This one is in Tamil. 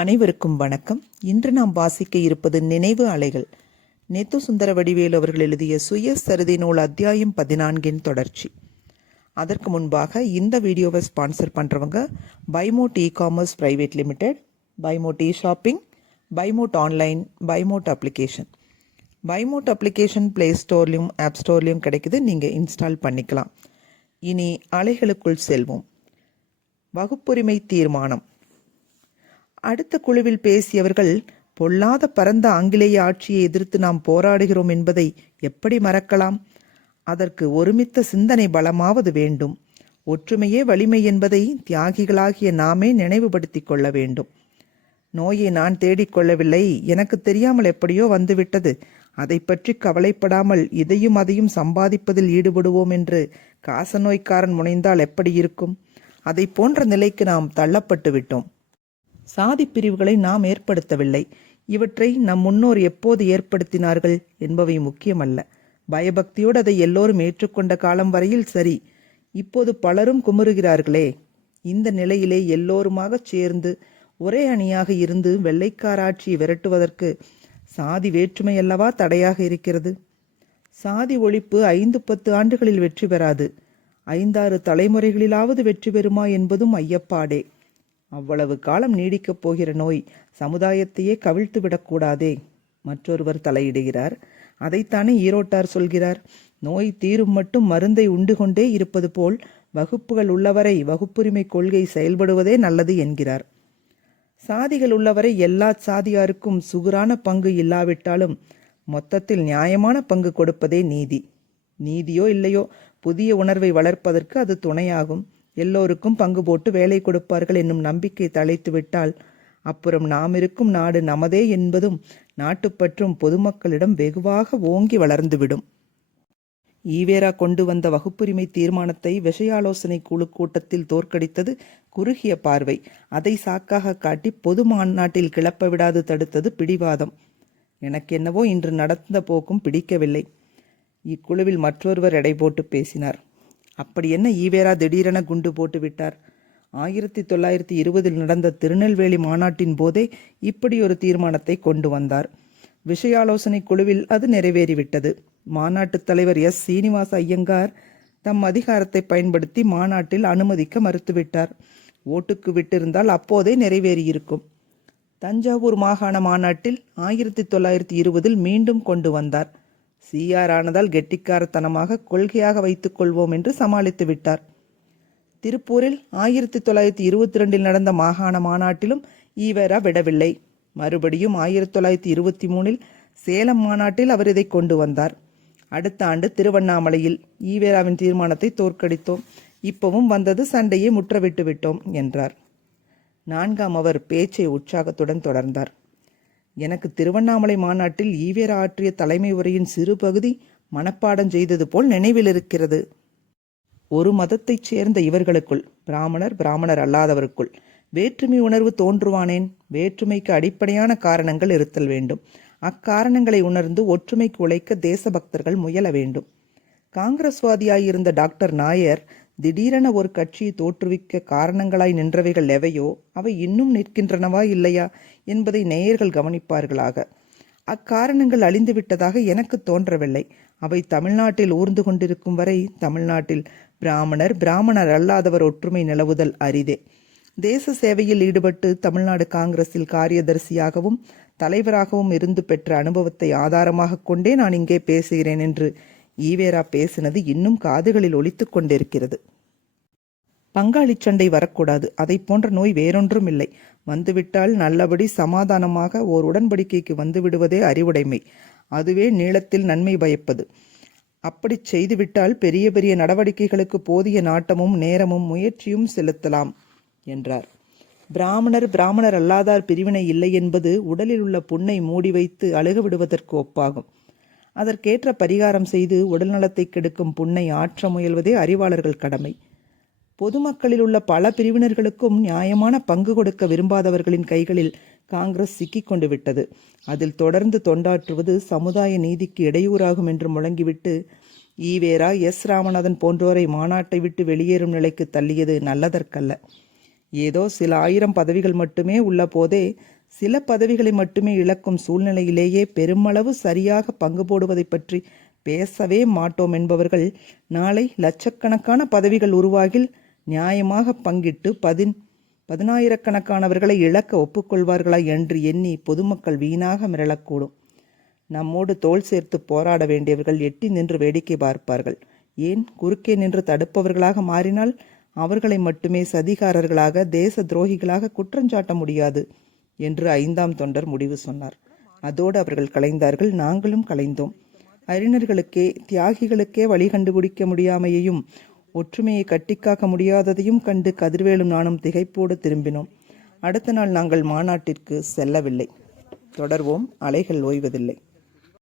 அனைவருக்கும் வணக்கம். இன்று நாம் வாசிக்க இருப்பது நினைவு அலைகள். நேத்து சுந்தர வடிவேலு அவர்கள் எழுதிய சுயசரிதை நூல் அத்தியாயம் 14 தொடர்ச்சி. அதற்கு முன்பாக இந்த வீடியோவை ஸ்பான்சர் பண்ணுறவங்க பைமோட் இ-காமர்ஸ் பிரைவேட் லிமிடெட், பைமோட் இ-ஷாப்பிங், பைமோட் ஆன்லைன், பைமோட் அப்ளிகேஷன். பைமோட் அப்ளிகேஷன் ப்ளே ஸ்டோர்லையும் ஆப் ஸ்டோர்லையும் கிடைக்குது, நீங்கள் இன்ஸ்டால் பண்ணிக்கலாம். இனி அலைகளுக்குள் செல்வோம். வகுப்புரிமை தீர்மானம். அடுத்த குழுவில் பேசியவர்கள், பொல்லாத பரந்த ஆங்கிலேய ஆட்சியை எதிர்த்து நாம் போராடுகிறோம் என்பதை எப்படி மறக்கலாம்? அதற்கு ஒருமித்த சிந்தனை பலமாவது வேண்டும். ஒற்றுமையே வலிமை என்பதை தியாகிகளாகிய நாமே நினைவுபடுத்திக் கொள்ள வேண்டும். நோயை நான் தேடிக்கொள்ளவில்லை, எனக்கு தெரியாமல் எப்படியோ வந்துவிட்டது, அதை பற்றி கவலைப்படாமல் இதையும் அதையும் சம்பாதிப்பதில் ஈடுபடுவோம் என்று காசநோய்க்காரன் முனைந்தால் எப்படி இருக்கும்? அதை போன்ற நிலைக்கு நாம் தள்ளப்பட்டு விட்டோம். சாதி பிரிவுகளை நாம் ஏற்படுத்தவில்லை. இவற்றை நம் முன்னோர் எப்போது ஏற்படுத்தினார்கள் என்பவை முக்கியமல்ல. பயபக்தியோடு அதை எல்லோரும் ஏற்றுக்கொண்ட காலம் வரையில் சரி. இப்போது பலரும் குமுறுகிறார்களே. இந்த நிலையிலே எல்லோருமாக சேர்ந்து ஒரே அணியாக இருந்து வெள்ளைக்காராட்சியை விரட்டுவதற்கு சாதி வேற்றுமை அல்லவா தடையாக இருக்கிறது? சாதி ஒழிப்பு 5-10 ஆண்டுகளில் வெற்றி பெறாது. 5-6 தலைமுறைகளிலாவது வெற்றி பெறுமா என்பதும் ஐயப்பாடே. அவ்வளவு காலம் நீடிக்கப் போகிற நோய் சமுதாயத்தையே கவிழ்த்து விடக்கூடாதே. மற்றொருவர் தலையிடுகிறார். அதைத்தானே ஈரோட்டார் சொல்கிறார். நோய் தீரும் மட்டும் மருந்தை உண்டு கொண்டே இருப்பது போல் வகுப்புகள் உள்ளவரை வகுப்புரிமை கொள்கை செயல்படுவதே நல்லது என்கிறார். சாதிகள் உள்ளவரை எல்லா சாதியாருக்கும் சுகுரான பங்கு இல்லாவிட்டாலும் மொத்தத்தில் நியாயமான பங்கு கொடுப்பதே நீதி. நீதியோ இல்லையோ, புதிய உணர்வை வளர்ப்பதற்கு அது துணையாகும். எல்லோருக்கும் பங்கு போட்டு வேலை கொடுப்பார்கள் என்னும் நம்பிக்கை தழைத்து விட்டால் அப்புறம் நாம் இருக்கும் நாடு நமதே என்பதும் நாட்டுப்பற்றும் பொதுமக்களிடம் வெகுவாக ஓங்கி வளர்ந்துவிடும். ஈவேரா கொண்டு வந்த வகுப்புரிமை தீர்மானத்தை விஷயாலோசனை குழு கூட்டத்தில் தோற்கடித்தது குறுகிய பார்வை. அதை சாக்காக காட்டி பொது மாநாட்டில் கிளப்ப விடாது தடுத்தது பிடிவாதம். எனக்கென்னவோ இன்று நடந்த போக்கும் பிடிக்கவில்லை. இக்குழுவில் மற்றொருவர் எடை போட்டு பேசினார். அப்படி என்ன ஈவேரா திடீரென குண்டு போட்டு விட்டார்? 1920 நடந்த திருநெல்வேலி மாநாட்டின் போதே இப்படி ஒரு தீர்மானத்தை கொண்டு வந்தார். விஷயாலோசனை குழுவில் அது நிறைவேறிவிட்டது. மாநாட்டுத் தலைவர் சீனிவாச ஐயங்கார் தம் அதிகாரத்தை பயன்படுத்தி மாநாட்டில் அனுமதிக்க மறுத்துவிட்டார். ஓட்டுக்கு விட்டிருந்தால் அப்போதே நிறைவேறியிருக்கும். தஞ்சாவூர் மாகாண மாநாட்டில் 1920 மீண்டும் கொண்டு வந்தார். சிஆர் ஆனதால் கெட்டிக்காரத்தனமாக கொள்கையாக வைத்துக் கொள்வோம் என்று சமாளித்து விட்டார். திருப்பூரில் 1922 நடந்த மாகாண மாநாட்டிலும் ஈவேரா விடவில்லை. மறுபடியும் 1923 சேலம் மாநாட்டில் அவர் இதை கொண்டு வந்தார். அடுத்த ஆண்டு திருவண்ணாமலையில் ஈவேராவின் தீர்மானத்தை தோற்கடித்தோம். இப்பவும் வந்தது, சண்டையை முற்றவிட்டு விட்டோம் என்றார். 4ஆம் அவர் பேச்சை உற்சாகத்துடன் தொடர்ந்தார். எனக்கு திருவண்ணாமலை மாநாட்டில் ஈவேரா ஆற்றிய தலைமை உரையின் சிறு பகுதி மனப்பாடம் செய்தது போல் நினைவில் இருக்கிறது. ஒரு மதத்தைச் சேர்ந்த இவர்களுக்குள், பிராமணர் அல்லாதவருக்குள் வேற்றுமை உணர்வு தோன்றுவானேன்? வேற்றுமைக்கு அடிப்படையான காரணங்கள் இருத்தல் வேண்டும். அக்காரணங்களை உணர்ந்து ஒற்றுமைக்கு உழைக்க தேசபக்தர்கள் முயல வேண்டும். காங்கிரஸ்வாதியாயிருந்த டாக்டர் நாயர் திடீரென ஒரு கட்சியை தோற்றுவிக்க காரணங்களாய் நின்றவைகள் எவையோ அவை இன்னும் நிற்கின்றனவா இல்லையா என்பதை நேயர்கள் கவனிப்பார்களாக. அக்காரணங்கள் அழிந்துவிட்டதாக எனக்கு தோன்றவில்லை. அவை தமிழ்நாட்டில் ஊர்ந்து கொண்டிருக்கும் வரை தமிழ்நாட்டில் பிராமணர் அல்லாதவர் ஒற்றுமை நிலவுதல் அரிதே. தேச சேவையில் ஈடுபட்டு தமிழ்நாடு காங்கிரஸில் காரியதரிசியாகவும் தலைவராகவும் இருந்து பெற்ற அனுபவத்தை ஆதாரமாக கொண்டே நான் இங்கே பேசுகிறேன் என்று ஈவேரா பேசினது இன்னும் காதுகளில் ஒலித்து கொண்டிருக்கிறது. பங்காளி சண்டை வரக்கூடாது. அதை போன்ற நோய் வேறொன்றும் இல்லை. வந்துவிட்டால் நல்லபடி சமாதானமாக ஓர் உடன்படிக்கைக்கு வந்துவிடுவதே அறிவுடைமை. அதுவே நீளத்தில் நன்மை பயப்பது. அப்படி செய்துவிட்டால் பெரிய பெரிய நடவடிக்கைகளுக்கு போதிய நாட்டமும் நேரமும் முயற்சியும் செலுத்தலாம் என்றார். பிராமணர் அல்லாதார் பிரிவினை இல்லை என்பது உடலில் உள்ள புண்ணை மூடி வைத்து அழுக விடுவதற்கு ஒப்பாகும். அதற்கேற்ற பரிகாரம் செய்து உடல் நலத்தை கெடுக்கும் புண்ணை ஆற்ற முயல்வதே அறிவாளர்கள் கடமை. பொதுமக்களில் உள்ள பல பிரிவினர்களுக்கும் நியாயமான பங்கு கொடுக்க விரும்பாதவர்களின் கைகளில் காங்கிரஸ் சிக்கிக் கொண்டு விட்டது. அதில் தொடர்ந்து தொண்டாற்றுவது சமுதாய நீதிக்கு இடையூறாகும் என்று முழங்கிவிட்டு ஈவேரா ராமநாதன் போன்றோரை மாநாட்டை விட்டு வெளியேறும் நிலைக்கு தள்ளியது நல்லதற்கல்ல. ஏதோ சில ஆயிரம் பதவிகள் மட்டுமே உள்ள போதே சில பதவிகளை மட்டுமே இழக்கும் சூழ்நிலையிலேயே பெருமளவு சரியாக பங்கு போடுவதை பற்றி பேசவே மாட்டோம் என்பவர்கள் நாளை லட்சக்கணக்கான பதவிகள் உருவாகில் நியாயமாக பங்கிட்டு பதினாயிரக்கணக்கானவர்களை இழக்க ஒப்புக்கொள்வார்களா என்று எண்ணி பொதுமக்கள் வீணாக மிரளக்கூடும். நம்மோடு தோள் சேர்த்து போராட வேண்டியவர்கள் எட்டி நின்று வேடிக்கை பார்ப்பார்கள். ஏன் குறுக்கே நின்று தடுப்பவர்களாக மாறினால் அவர்களை மட்டுமே சதிகாரர்களாக தேச துரோகிகளாக குற்றஞ்சாட்ட முடியாது என்று 5ஆம் தொண்டர் முடிவு சொன்னார். அதோடு அவர்கள் கலைந்தார்கள். நாங்களும் கலைந்தோம். அறிஞர்களுக்கே தியாகிகளுக்கே வழி கண்டுபிடிக்க முடியாமையையும் ஒற்றுமையை கட்டிக்காக்க முடியாததையும் கண்டு கதிர்வேலும் நானும் திகைப்போடு திரும்பினோம். அடுத்த நாள் நாங்கள் மாநாட்டிற்கு செல்லவில்லை. தொடர்வோம். அலைகள் ஓய்வதில்லை.